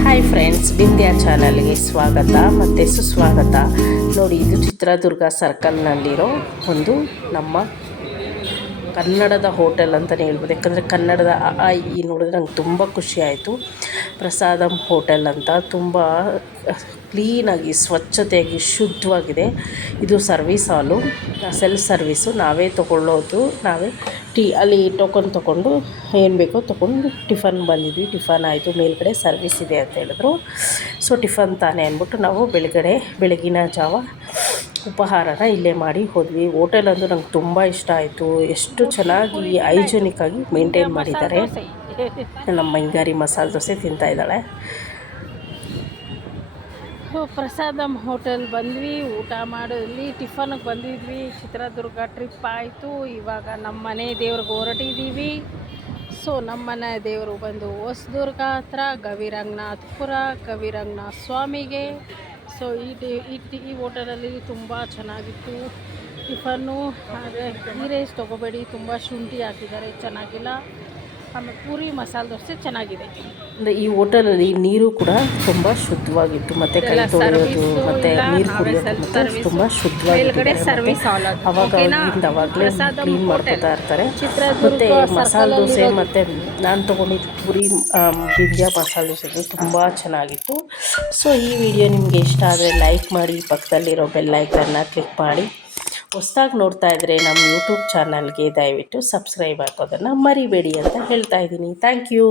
Hi friends Bindya ಚಾನಲ್ಗೆ ಸ್ವಾಗತ ಮತ್ತು ಸುಸ್ವಾಗತ. ನೋಡಿ ಇದು ಚಿತ್ರದುರ್ಗ ಸರ್ಕಲ್ನಲ್ಲಿರೋ ಒಂದು ನಮ್ಮ ಕನ್ನಡದ ಹೋಟೆಲ್ ಅಂತಲೇ ಹೇಳ್ಬೋದು. ಯಾಕಂದರೆ ಕನ್ನಡದ ಆ ಇ ನೋಡಿದ್ರೆ ನಂಗೆ ತುಂಬ ಖುಷಿ ಆಯಿತು. ಪ್ರಸಾದಮ್ ಹೋಟೆಲ್ ಅಂತ ತುಂಬ ಕ್ಲೀನಾಗಿ, ಸ್ವಚ್ಛತೆಯಾಗಿ, ಶುದ್ಧವಾಗಿದೆ. ಇದು ಸರ್ವಿಸ್ ಹಾಲು ಸೆಲ್ಫ್ ಸರ್ವಿಸು. ನಾವೇ ತೊಗೊಳ್ಳೋದು, ನಾವೇ ಟೀ, ಅಲ್ಲಿ ಟೋಕನ್ ತೊಗೊಂಡು ಏನು ಬೇಕೋ ತೊಗೊಂಡು ಟಿಫನ್ ಬಂದಿದ್ವಿ. ಟಿಫನ್ ಆಯಿತು, ಮೇಲ್ಗಡೆ ಸರ್ವಿಸ್ ಇದೆ ಅಂತ ಹೇಳಿದ್ರು. ಸೊ ಟಿಫನ್ ತಾನೇ ಅಂದ್ಬಿಟ್ಟು ನಾವು ಬೆಳಗಡೆ, ಬೆಳಗಿನ ಜಾವ ಉಪಹಾರನ ಇಲ್ಲೇ ಮಾಡಿ ಹೋದ್ವಿ. ಹೋಟೆಲ್ ಅಂದು ನಂಗೆ ತುಂಬ ಇಷ್ಟ ಆಯಿತು. ಎಷ್ಟು ಚೆನ್ನಾಗಿ ಹೈಜೆನಿಕ್ ಆಗಿ ಮೇಂಟೈನ್ ಮಾಡಿದ್ದಾರೆ. ನಮ್ಮ ಮೈಂಗಾರಿ ಮಸಾಲೆ ದೋಸೆ ತಿಂತಾ ಇದ್ದಾಳೆ. ಪ್ರಸಾದಮ್ ಹೋಟೆಲ್ ಬಂದ್ವಿ. ಊಟ ಮಾಡಿದ್ವಿ ಟಿಫನ್ಗೆ ಬಂದಿದ್ವಿ. ಚಿತ್ರದುರ್ಗ ಟ್ರಿಪ್ ಆಯಿತು. ಇವಾಗ ನಮ್ಮ ಮನೆ ದೇವ್ರಿಗೆ ಹೊರಟಿದ್ದೀವಿ. ಸೊ, ನಮ್ಮ ಮನೆ ದೇವರು ಬಂದು ಹೊಸದುರ್ಗ ಹತ್ರ ಗವಿರಂಗನಾಥ್ಪುರ, ಗವಿರಂಗನಾಥ ಸ್ವಾಮಿಗೆ. ಸೊ ಈ ಟಿ ಈ ಟಿ, ಈ ಹೋಟೆಲಲ್ಲಿ ತುಂಬ ಚೆನ್ನಾಗಿತ್ತು. ಟಿಫನ್ನು, ಹಾಗೆ, ಈ ರೈಸ್ ತೊಗೋಬೇಡಿ, ತುಂಬ ಶುಂಠಿ ಹಾಕಿದ್ದಾರೆ, ಚೆನ್ನಾಗಿಲ್ಲ. ಆಮೇಲೆ ಪೂರಿ ಮಸಾಲೆ ದೋಸೆ ಚೆನ್ನಾಗಿದೆ. ಅಂದರೆ ಈ ಹೋಟೆಲಲ್ಲಿ ನೀರು ಕೂಡ ತುಂಬ ಶುದ್ಧವಾಗಿತ್ತು. ಮತ್ತು ಕೈ ತೊಳೆಯೋದು ಮತ್ತು ನೀರು ಕುಡಿಯೋದು. ತುಂಬ ಶುದ್ಧವಾಗಿದೆ ಶುದ್ಧವಾಗಿರುತ್ತೆ ಸರ್ವಿಸ್ ಅವಾಗ? ಅವಾಗಿಂದ ಅವಾಗಲೇ ಕ್ಲೀನ್ ಮಾಡ್ಕೋತಾ ಇರ್ತಾರೆ. ಮತ್ತು ಮಸಾಲೆ ದೋಸೆ. ಮತ್ತು ನಾನು ತೊಗೊಂಡಿದ್ದು ಪೂರಿ ಬಿಂದ್ಯಾ ಮಸಾಲೆ ದೋಸೆ ತುಂಬ ಚೆನ್ನಾಗಿತ್ತು. ಸೊ ಈ ವಿಡಿಯೋ ನಿಮಗೆ ಇಷ್ಟ ಆದರೆ ಲೈಕ್ ಮಾಡಿ ಪಕ್ಕದಲ್ಲಿರೋ ಬೆಲ್ ಐಕನ್ನ ಕ್ಲಿಕ್ ಮಾಡಿ. ಹೊಸ್ದಾಗಿ ನೋಡ್ತಾ ಇದ್ದರೆ ನಮ್ಮ ಯೂಟ್ಯೂಬ್ ಚಾನಲ್ಗೆ ದಯವಿಟ್ಟು ಸಬ್ಸ್ಕ್ರೈಬ್ ಹಾಕೋದನ್ನು ಮರಿಬೇಡಿ ಅಂತ ಹೇಳ್ತಾ ಇದ್ದೀನಿ. Thank you